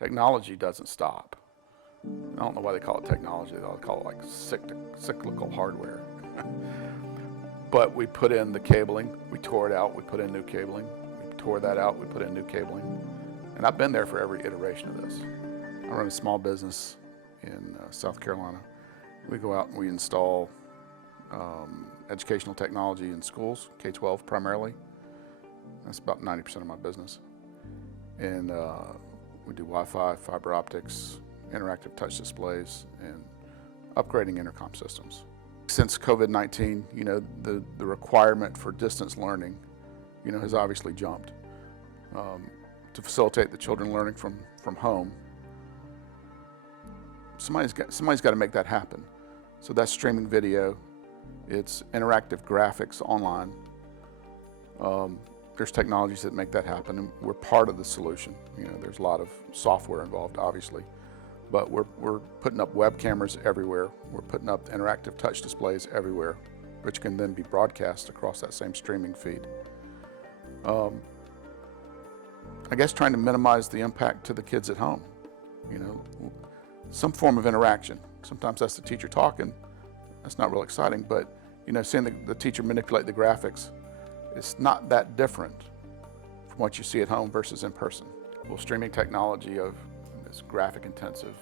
Technology doesn't stop. I don't know why they call it technology. They'll call it like cyclical hardware. But we put in the cabling, we tore it out, we put in new cabling, we tore that out, we put in new cabling. And I've been there for every iteration of this. I run a small business in South Carolina. We go out and we install educational technology in schools, K-12 primarily. That's about 90% of my business. And we do Wi-Fi, fiber optics, interactive touch displays, and upgrading intercom systems. Since COVID-19, the requirement for distance learning, has obviously jumped. To facilitate the children learning from home, somebody's got to make that happen. So that's streaming video, it's interactive graphics online. There's technologies that make that happen, and we're part of the solution. There's a lot of software involved, obviously, but we're putting up web cameras everywhere. We're putting up interactive touch displays everywhere, which can then be broadcast across that same streaming feed. I guess trying to minimize the impact to the kids at home. Some form of interaction. Sometimes that's the teacher talking. That's not real exciting, but seeing the teacher manipulate the graphics, it's not that different from what you see at home versus in person. Well, streaming technology of this graphic intensive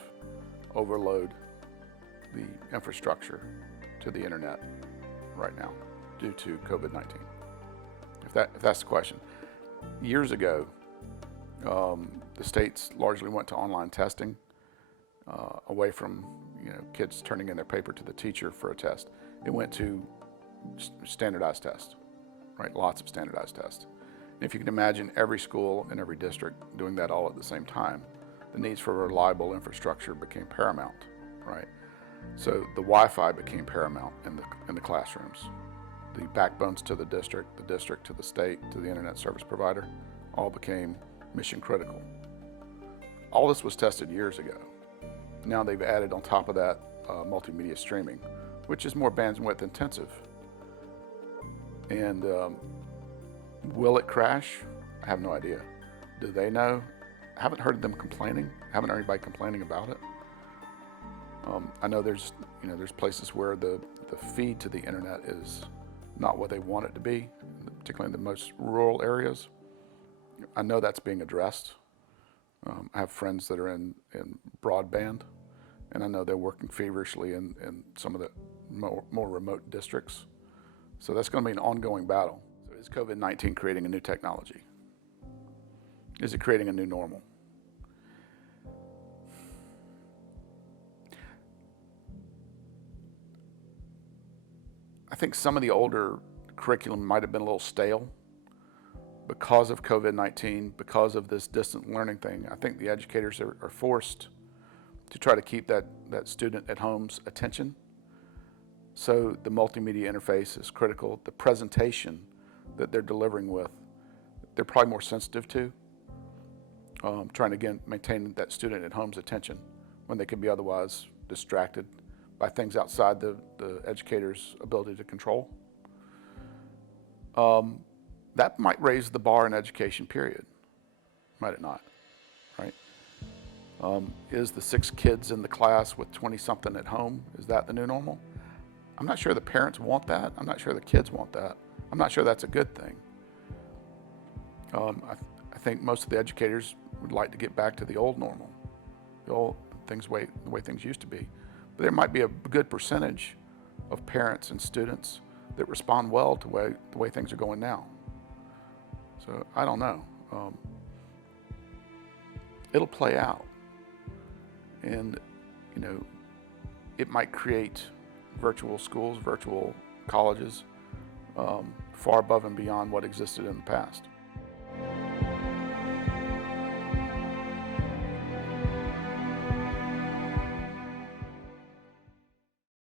overload the infrastructure to the internet right now due to COVID-19. If that's the question. Years ago, the states largely went to online testing, away from kids turning in their paper to the teacher for a test. It went to standardized tests, right? Lots of standardized tests. And if you can imagine every school and every district doing that all at the same time, the needs for reliable infrastructure became paramount, right? So the Wi-Fi became paramount in the classrooms. The backbones to the district to the state, to the internet service provider, all became mission critical. All this was tested years ago. Now they've added on top of that multimedia streaming, which is more bandwidth intensive. And will it crash? I have no idea. Do they know? I haven't heard them complaining. I haven't heard anybody complaining about it. I know there's places where the feed to the internet is not what they want it to be, particularly in the most rural areas. I know that's being addressed. I have friends that are in broadband, and I know they're working feverishly in some of the more remote districts. So that's going to be an ongoing battle. So is COVID-19 creating a new technology? Is it creating a new normal? I think some of the older curriculum might have been a little stale because of COVID-19, because of this distant learning thing. I think the educators are forced to try to keep that student at home's attention. So the multimedia interface is critical. The presentation that they're delivering with, they're probably more sensitive to. Trying to, again, maintain that student at home's attention when they could be otherwise distracted by things outside the educator's ability to control. That might raise the bar in education, period. Might it not, right? Is the 6 kids in the class with 20-something at home, is that the new normal? I'm not sure the parents want that. I'm not sure the kids want that. I'm not sure that's a good thing. I think most of the educators would like to get back to the old normal, the way things used to be. But there might be a good percentage of parents and students that respond well to the way things are going now. So I don't know. It'll play out, and it might create virtual schools, virtual colleges, far above and beyond what existed in the past.